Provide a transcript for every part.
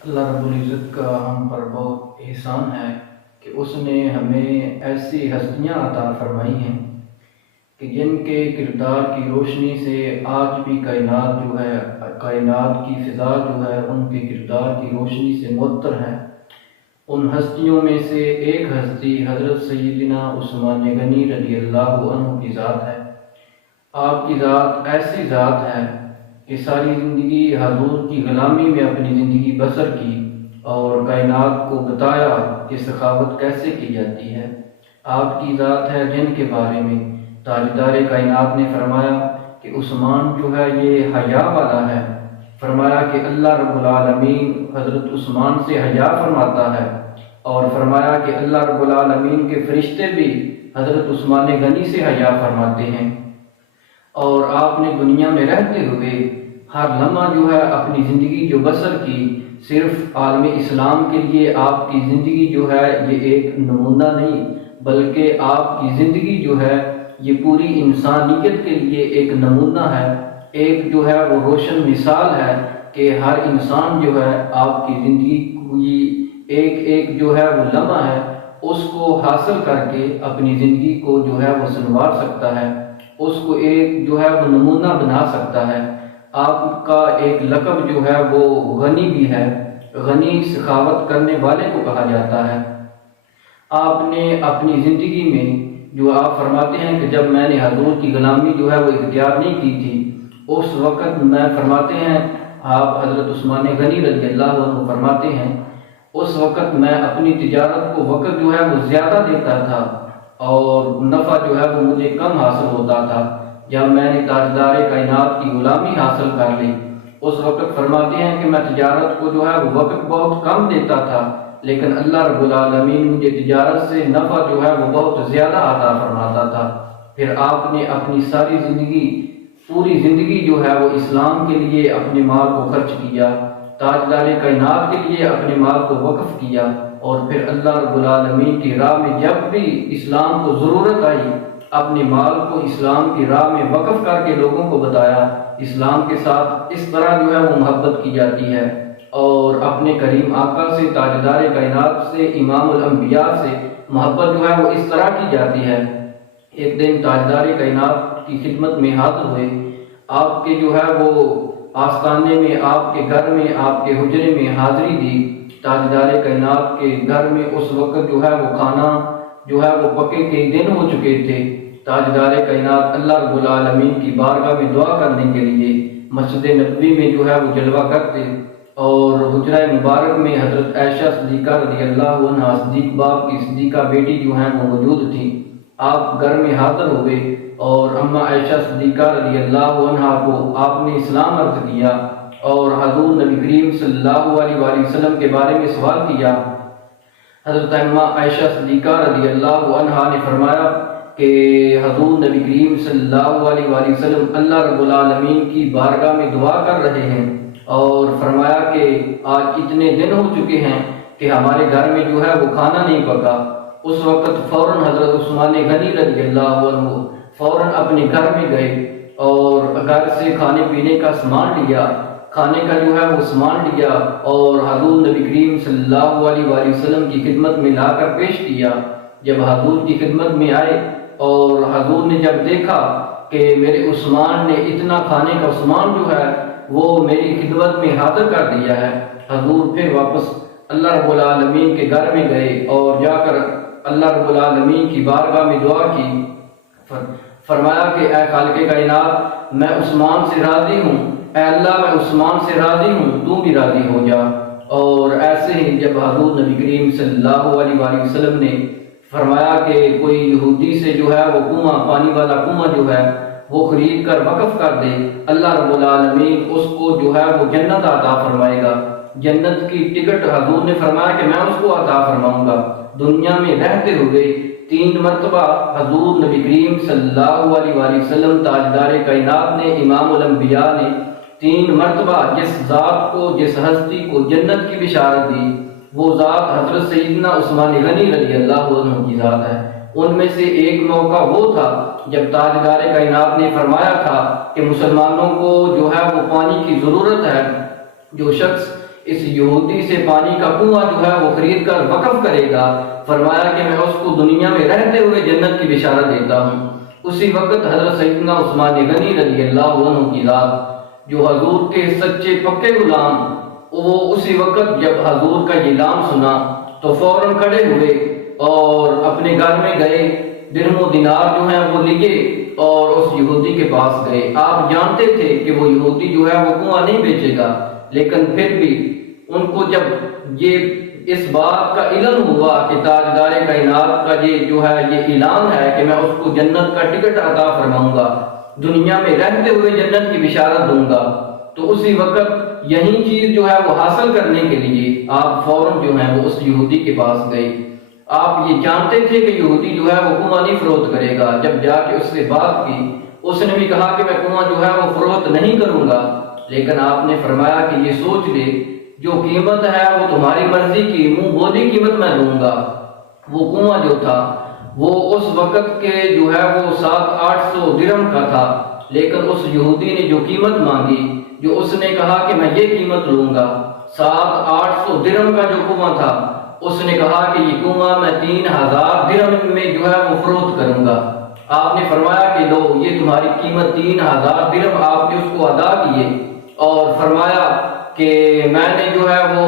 اللہ رب العزت کا ہم پر بہت احسان ہے کہ اس نے ہمیں ایسی ہستیاں عطا فرمائی ہیں کہ جن کے کردار کی روشنی سے آج بھی کائنات کی فضا جو ہے ان کے کردار کی روشنی سے معطر ہے۔ ان ہستیوں میں سے ایک ہستی حضرت سیدنا عثمان غنی رضی اللہ عنہ کی ذات ہے۔ آپ کی ذات ایسی ذات ہے کہ ساری زندگی حضور کی غلامی میں اپنی زندگی بسر کی اور کائنات کو بتایا کہ سخاوت کیسے کی جاتی ہے۔ آپ کی ذات ہے جن کے بارے میں تاجدار کائنات نے فرمایا کہ عثمان جو ہے یہ حیا والا ہے۔ فرمایا کہ اللہ رب العالمین حضرت عثمان سے حیا فرماتا ہے، اور فرمایا کہ اللہ رب العالمین کے فرشتے بھی حضرت عثمان غنی سے حیا فرماتے ہیں۔ اور آپ نے دنیا میں رہتے ہوئے ہر لمحہ جو ہے اپنی زندگی جو بسر کی، صرف عالم اسلام کے لیے آپ کی زندگی جو ہے یہ ایک نمونہ نہیں، بلکہ آپ کی زندگی جو ہے یہ پوری انسانیت کے لیے ایک نمونہ ہے، ایک جو ہے وہ روشن مثال ہے کہ ہر انسان جو ہے آپ کی زندگی کی ایک جو ہے وہ لمحہ ہے اس کو حاصل کر کے اپنی زندگی کو جو ہے وہ سنوار سکتا ہے، اس کو ایک جو ہے وہ نمونہ بنا سکتا ہے۔ آپ کا ایک لقب جو ہے وہ غنی بھی ہے، غنی سخاوت کرنے والے کو کہا جاتا ہے۔ آپ نے اپنی زندگی میں جو آپ فرماتے ہیں کہ جب میں نے حضور کی غلامی جو ہے وہ اختیار نہیں کی تھی، اس وقت میں فرماتے ہیں، آپ حضرت عثمان غنی رضی اللہ عنہ فرماتے ہیں، اس وقت میں اپنی تجارت کو وقت جو ہے وہ زیادہ دیتا تھا اور نفع جو ہے وہ مجھے کم حاصل ہوتا تھا۔ جب میں نے تاجدار کائنات کی غلامی حاصل کر لی، اس وقت فرماتے ہیں کہ میں تجارت کو جو ہے وہ وقت بہت کم دیتا تھا، لیکن اللہ رب العالمین مجھے تجارت سے نفع جو ہے وہ بہت زیادہ عطا فرماتا تھا۔ پھر آپ نے اپنی ساری زندگی، پوری زندگی جو ہے وہ اسلام کے لیے اپنے مال کو خرچ کیا، تاجدار کائنات کے لیے اپنے مال کو وقف کیا، اور پھر اللہ رب العالمین کی راہ میں جب بھی اسلام کو ضرورت آئی اپنے مال کو اسلام کی راہ میں وقف کر کے لوگوں کو بتایا اسلام کے ساتھ اس طرح جو ہے وہ محبت کی جاتی ہے، اور اپنے کریم آقا سے، تاجدار کائنات سے، امام الانبیاء سے محبت جو ہے وہ اس طرح کی جاتی ہے۔ ایک دن تاجدار کائنات کی خدمت میں حاضر ہوئے، آپ کے جو ہے وہ آستانے میں، آپ کے گھر میں، آپ کے حجرے میں حاضری دی۔ تاجدار کائنات کے گھر میں اس وقت جو ہے وہ کھانا جو ہے وہ پکے کئی دن ہو چکے تھے۔ تاجدار کائنات اللہ رب العالمین کی بارگاہ میں دعا کرنے کے لیے مسجد نبوی میں جو ہے وہ جلوہ کرتے، اور حجرہ مبارک میں حضرت عائشہ صدیقہ رضی اللہ عنہا، صدیق باپ کی صدیقہ بیٹی جو ہیں وہ موجود تھی۔ آپ گھر میں حاضر ہوئے اور اماں عائشہ صدیقہ رضی اللہ عنہا کو آپ نے اسلام عرض کیا اور حضور نبی کریم صلی اللہ علیہ وآلہ وسلم کے بارے میں سوال کیا۔ حضرت اماں عائشہ صدیقہ رضی اللہ عنہا نے فرمایا کہ حضور نبی کریم صلی اللہ علیہ وآلہ وسلم اللہ رب العالمین کی بارگاہ میں دعا کر رہے ہیں، اور فرمایا کہ آج اتنے دن ہو چکے ہیں کہ ہمارے گھر میں جو ہے وہ کھانا نہیں پکا۔ اس وقت فوراً حضرت عثمان غنی رضی اللہ عنہ فوراً اپنے گھر میں گئے اور گھر سے کھانے پینے کا سامان لیا، کھانے کا جو ہے وہ سامان لیا، اور حضور نبی کریم صلی اللہ علیہ وآلہ وسلم کی خدمت میں لا کر پیش کیا۔ جب حضور کی خدمت میں آئے اور حضور نے جب دیکھا کہ میرے عثمان نے اتنا کھانے کا سامان جو ہے وہ میری خدمت میں حاضر کر دیا ہے، حضور پھر واپس اللہ رب العالمین کے گھر میں گئے اور جا کر اللہ رب العالمین کی بارگاہ میں دعا کی۔ فرمایا کہ اے خالق کائنات، میں عثمان سے راضی ہوں، اے اللہ میں عثمان سے راضی ہوں، تو بھی راضی ہو جا۔ اور ایسے ہی جب حضور نبی کریم صلی اللہ علیہ وآلہ وسلم نے فرمایا کہ کوئی یہودی سے جو ہے وہ کنواں، پانی والا کنواں جو ہے وہ خرید کر وقف کر دے، اللہ رب العالمین اس کو جو ہے وہ جنت عطا فرمائے گا۔ جنت کی ٹکٹ حضور نے فرمایا کہ میں اس کو عطا فرماؤں گا۔ دنیا میں رہتے ہوئے 3 مرتبہ حضور نبی کریم صلی اللہ علیہ وآلہ وسلم تاجدار کائنات نے، امام الانبیاء نے 3 مرتبہ جس ذات کو، جس ہستی کو جنت کی بشارت دی، وہ ذات حضرت سیدنا عثمان غنی رضی اللہ عنہ کی ذات ہے۔ ان میں سے ایک موقع وہ تھا جب تاجدار کائنات نے فرمایا تھا کہ مسلمانوں کو جو ہے وہ پانی کی ضرورت ہے، جو شخص اس یہودی سے پانی کا کنواں جو ہے وہ خرید کر وقف کرے گا، فرمایا کہ میں اس کو دنیا میں رہتے ہوئے جنت کی بشارت دیتا ہوں۔ اسی وقت حضرت سیدنا عثمان غنی رضی اللہ عنہ کی ذات جو حضور کے سچے پکے غلام، وہ اسی وقت جب حضور کا یہ اعلان سنا تو فوراً کھڑے ہوئے اور اپنے گھر میں گئے، درہم و دینار جو ہیں وہ لیے اور اس یہودی کے پاس گئے۔ آپ جانتے تھے کہ وہ یہودی جو ہے وہ کنواں نہیں بیچے گا، لیکن پھر بھی ان کو جب یہ اس بات کا علم ہوا کہ تاجدار کائنات کا یہ جو ہے یہ اعلان ہے کہ میں اس کو جنت کا ٹکٹ عطا فرماؤں گا، دنیا میں رہتے ہوئے جنت کی بشارت دوں گا، تو اسی وقت یہی چیز جو ہے وہ حاصل کرنے کے لیے آپ فوراً جو ہے وہ اس یہودی کے پاس گئے۔ آپ یہ جانتے تھے کہ یہودی جو ہے وہ کنواں نہیں فروخت کرے گا۔ جب جا کے اس سے بات کی، اس نے بھی کہا کہ میں کنواں جو ہے وہ فروخت نہیں کروں گا، لیکن آپ نے فرمایا کہ یہ سوچ لے جو قیمت ہے وہ تمہاری مرضی کی منہ بولی قیمت میں دوں گا۔ وہ کنواں جو تھا وہ اس وقت کے جو ہے وہ 700-800 درہم کا تھا، لیکن اس یہودی نے جو قیمت مانگی، جو اس نے کہا کہ میں یہ قیمت لوں گا، 700-800 درہم کا جو کنواں تھا، اس نے کہا کہ یہ کنواں میں 3000 درہم میں جو ہے وہ فروخت کروں گا۔ آپ نے فرمایا کہ لو یہ تمہاری قیمت 3000 درہم، آپ نے اس کو ادا کیے اور فرمایا کہ میں نے جو ہے وہ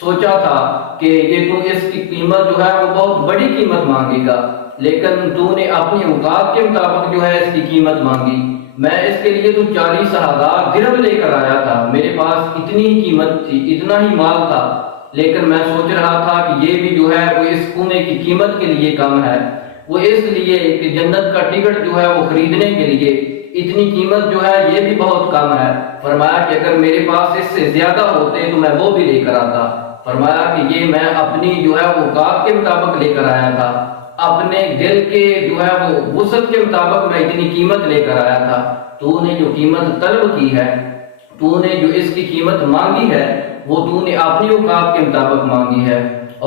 سوچا تھا کہ یہ تو اس کی قیمت جو ہے وہ بہت بڑی قیمت مانگے گا، لیکن تو نے اپنی اوقات کے مطابق جو ہے اس کی قیمت مانگی۔ میں اس کے لیے تو 40,000 درہم لے کر آیا تھا، میرے پاس اتنی ہی قیمت تھی، اتنا ہی مال تھا، لیکن میں سوچ رہا تھا کہ یہ بھی جو ہے وہ اس کنویں کی قیمت کے لیے کم ہے، وہ اس لیے کہ جنت کا ٹکٹ جو ہے وہ خریدنے کے لیے اتنی قیمت جو ہے یہ بھی بہت کم ہے۔ فرمایا کہ اگر میرے پاس اس سے زیادہ ہوتے تو میں وہ بھی لے کر آتا۔ فرمایا کہ یہ میں اپنی جو ہے اوقات کے مطابق لے کر آیا تھا، اپنے دل کے جو ہے وہ وسعت کے مطابق میں اتنی قیمت لے کر آیا تھا۔ تو نے جو قیمت طلب کی ہے، تو نے جو اس کی قیمت مانگی ہے، وہ تو نے اپنی اوقات کے مطابق مانگی ہے۔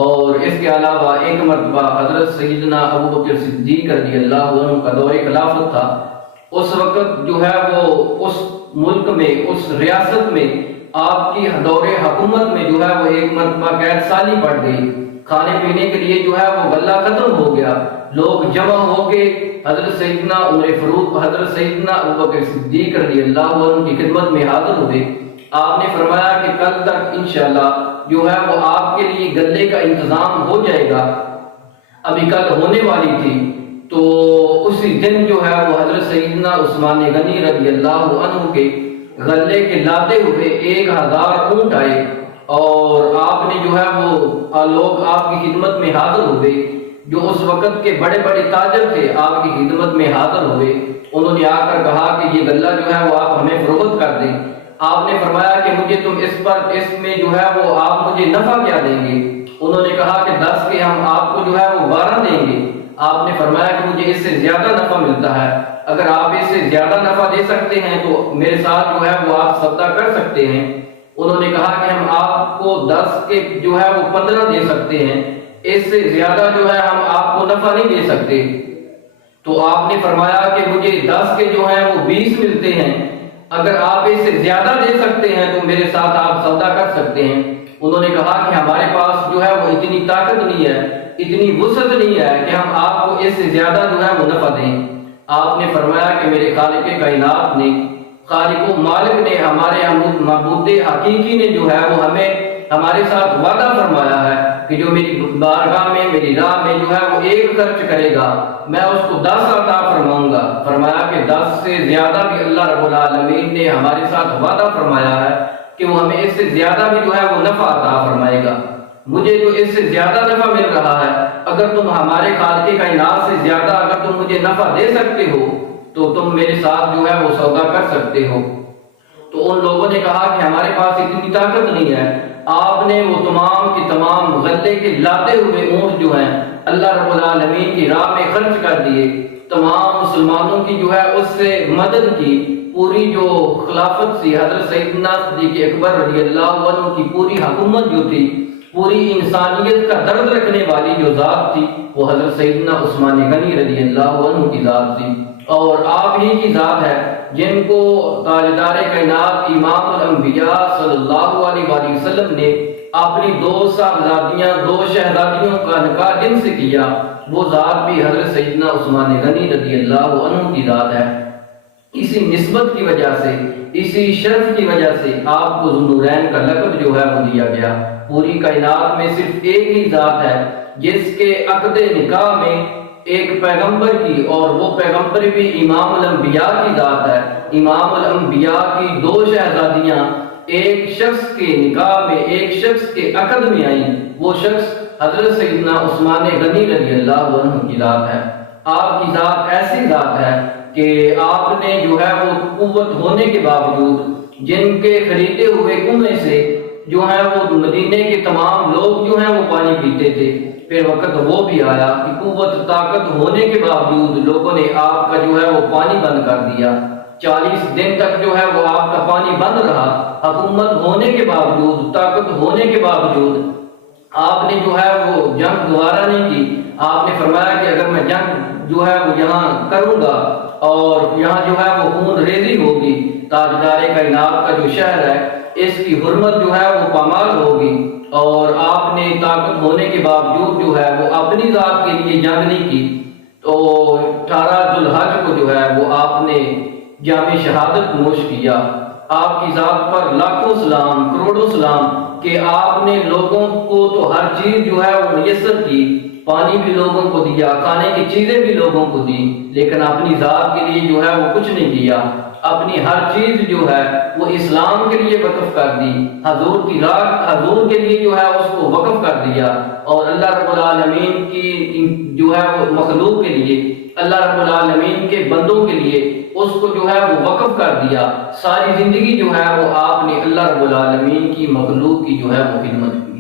اور اس کے علاوہ ایک مرتبہ حضرت سیدنا ابو بکر صدیق رضی اللہ عنہ کا دور خلافت تھا۔ اس وقت جو ہے وہ اس ملک میں، اس ریاست میں، آپ کی دور حکومت میں جو ہے وہ ایک مرتبہ قید سالی پڑ گئی، کھانے پینے کے لیے جو ہے وہ غلہ ختم ہو گیا، لوگ جمع ہو کے حضرت سیدنا عمر فاروق، حضرت سیدنا ابو بکر صدیق رضی اللہ عنہ کی خدمت میں حاضر ہوئے۔ آپ نے فرمایا کہ کل تک انشاءاللہ جو ہے وہ آپ کے لیے غلے کا انتظام ہو جائے گا، ابھی کل ہونے والی تھی۔ تو اسی دن جو ہے وہ حضرت سیدنا عثمان غنی رضی اللہ عنہ کے غلے کے لاتے ہوئے 1000 اونٹ آئے، اور آپ نے جو ہے وہ لوگ آپ کی خدمت میں حاضر ہوئے، جو اس وقت کے بڑے بڑے تاجر تھے آپ کی خدمت میں حاضر ہوئے۔ انہوں نے آ کر کہا کہ یہ غلہ جو ہے وہ آپ ہمیں فروخت کر دیں۔ آپ نے فرمایا کہ مجھے تم اس میں جو ہے وہ آپ مجھے نفع کیا دیں گے؟ انہوں نے کہا کہ 10 کے ہم آپ کو جو ہے وہ 12 دیں گے۔ آپ نے فرمایا کہ مجھے اس سے زیادہ نفع ملتا ہے، اگر آپ اس سے زیادہ نفع دے سکتے ہیں تو میرے ساتھ جو ہے وہ آپ سودا کر سکتے ہیں۔ انہوں نے کہا کہ ہم آپ کو 10 کے جو ہے وہ 15 دے سکتے ہیں، اس سے زیادہ جو ہے ہم آپ کو نفع نہیں دے سکتے۔ تو آپ نے فرمایا کہ مجھے 10 کے جو ہیں وہ 20 ملتے ہیں، اگر آپ اس سے زیادہ دے سکتے ہیں تو میرے ساتھ آپ سودا کر سکتے ہیں۔ انہوں نے کہا کہ ہمارے پاس جو ہے وہ اتنی طاقت نہیں ہے، اتنی وسعت نہیں ہے کہ ہم آپ کو اس سے زیادہ جو ہے وہ نفع دیں۔ آپ نے فرمایا کہ میرے خالق کائنات نے، خالق و مالک نے، ہمارے معبود حقیقی نے جو ہے وہ ہمیں ہمارے ساتھ وعدہ فرمایا ہے کہ جو میری بارگاہ میں، میری راہ میں جو ہے وہ 1 خرچ کرے گا، میں اس کو 10 عطا فرماؤں گا۔ فرمایا کہ 10 سے زیادہ بھی اللہ رب العالمین نے ہمارے ساتھ وعدہ فرمایا ہے کہ وہ ہمیں اس سے زیادہ بھی جو ہے وہ نفع عطا فرمائے گا۔ مجھے جو اس سے زیادہ نفع مل رہا ہے، اگر تم ہمارے خالق کائنات سے زیادہ اگر تم مجھے نفع دے سکتے ہو تو تم میرے ساتھ جو ہے وہ سودا کر سکتے ہو۔ تو ان لوگوں نے کہا کہ ہمارے پاس اتنی طاقت نہیں ہے۔ آپ نے وہ تمام کے تمام غلے کے لاتے ہوئے اونٹ جو ہیں اللہ رب العالمین کی راہ میں خرچ کر دیے، تمام مسلمانوں کی جو ہے اس سے مدد کی۔ پوری جو خلافت سی، حضرت سیدنا صدیق اکبر رضی اللہ عنہ کی پوری حکومت جو تھی، پوری انسانیت کا درد رکھنے والی جو ذات تھی، وہ حضرت سیدنا عثمان غنی رضی اللہ عنہ کی ذات تھی، اور آپ ہی کی ذات ہے جن کو تاجدار کائنات امام الانبیاء صلی اللہ علیہ وآلہ وسلم نے اپنی 2 صاحبزادیاں 2 شہزادیوں کا نکاح جن سے کیا، وہ ذات بھی حضرت سیدنا عثمان غنی رضی اللہ عنہ کی ذات ہے۔ اسی نسبت کی وجہ سے، اسی شرف کی وجہ سے آپ کو ذوالنورین کا لقب جو ہے وہ دیا گیا۔ پوری کائنات میں صرف ایک ہی ذات ہے جس کے عقد نکاح میں ایک پیغمبر کی، اور وہ پیغمبر بھی امام الانبیاء کی ذات ہے، امام الانبیاء کی 2 شہزادیاں ایک شخص کے نکاح میں، ایک شخص کے عقد میں آئیں، وہ شخص حضرت سیدنا عثمان غنی رضی اللہ عنہ کی ذات ہے۔ آپ کی ذات ایسی ذات ہے کہ آپ نے جو ہے وہ قوت ہونے کے باوجود جن کے خریدے ہوئے کنویں سے جو ہے وہ مدینے کے تمام لوگ جو ہیں وہ پانی پیتے تھے، پھر وقت وہ بھی آیا کہ قوت طاقت ہونے کے باوجود لوگوں نے آپ کا جو ہے وہ پانی بند کر دیا۔ 40 دن تک جو ہے وہ آپ کا پانی بند رہا۔ حکومت ہونے کے باوجود، طاقت ہونے کے باوجود آپ نے جو ہے وہ جنگ دوبارہ نہیں کی۔ آپ نے فرمایا کہ اگر میں جنگ جو ہے وہ یہاں کروں گا اور یہاں جو ہے وہ خون ریزی ہوگی، تاجدار کائنات کا جو شہر ہے اس کی حرمت جو ہے وہ پامال ہوگی، اور آپ نے طاقت ہونے کے باوجود جو ہے وہ اپنی ذات کے لیے جنگ نہیں کی، تو 18 ذوالحج کو جو ہے وہ آپ نے جام شہادت نوش کیا۔ آپ کی ذات پر لاکھوں سلام، کروڑوں سلام کہ آپ نے لوگوں کو تو ہر چیز جو ہے وہ میسر کی، پانی بھی لوگوں کو دیا، کھانے کی چیزیں بھی لوگوں کو دی، لیکن اپنی ذات کے لیے جو ہے وہ کچھ نہیں کیا۔ اپنی ہر چیز جو ہے وہ اسلام کے لیے وقف کر دی، حضور کی راہ، حضور کے لیے جو ہے اس کو وقف کر دیا، اور اللہ رب العالمین کی جو ہے وہ مخلوق کے لیے، اللہ رب العالمین کے بندوں کے لیے اس کو جو ہے وہ وقف کر دیا۔ ساری زندگی جو ہے وہ آپ نے اللہ رب العالمین کی مخلوق کی جو ہے وہ خدمت کی۔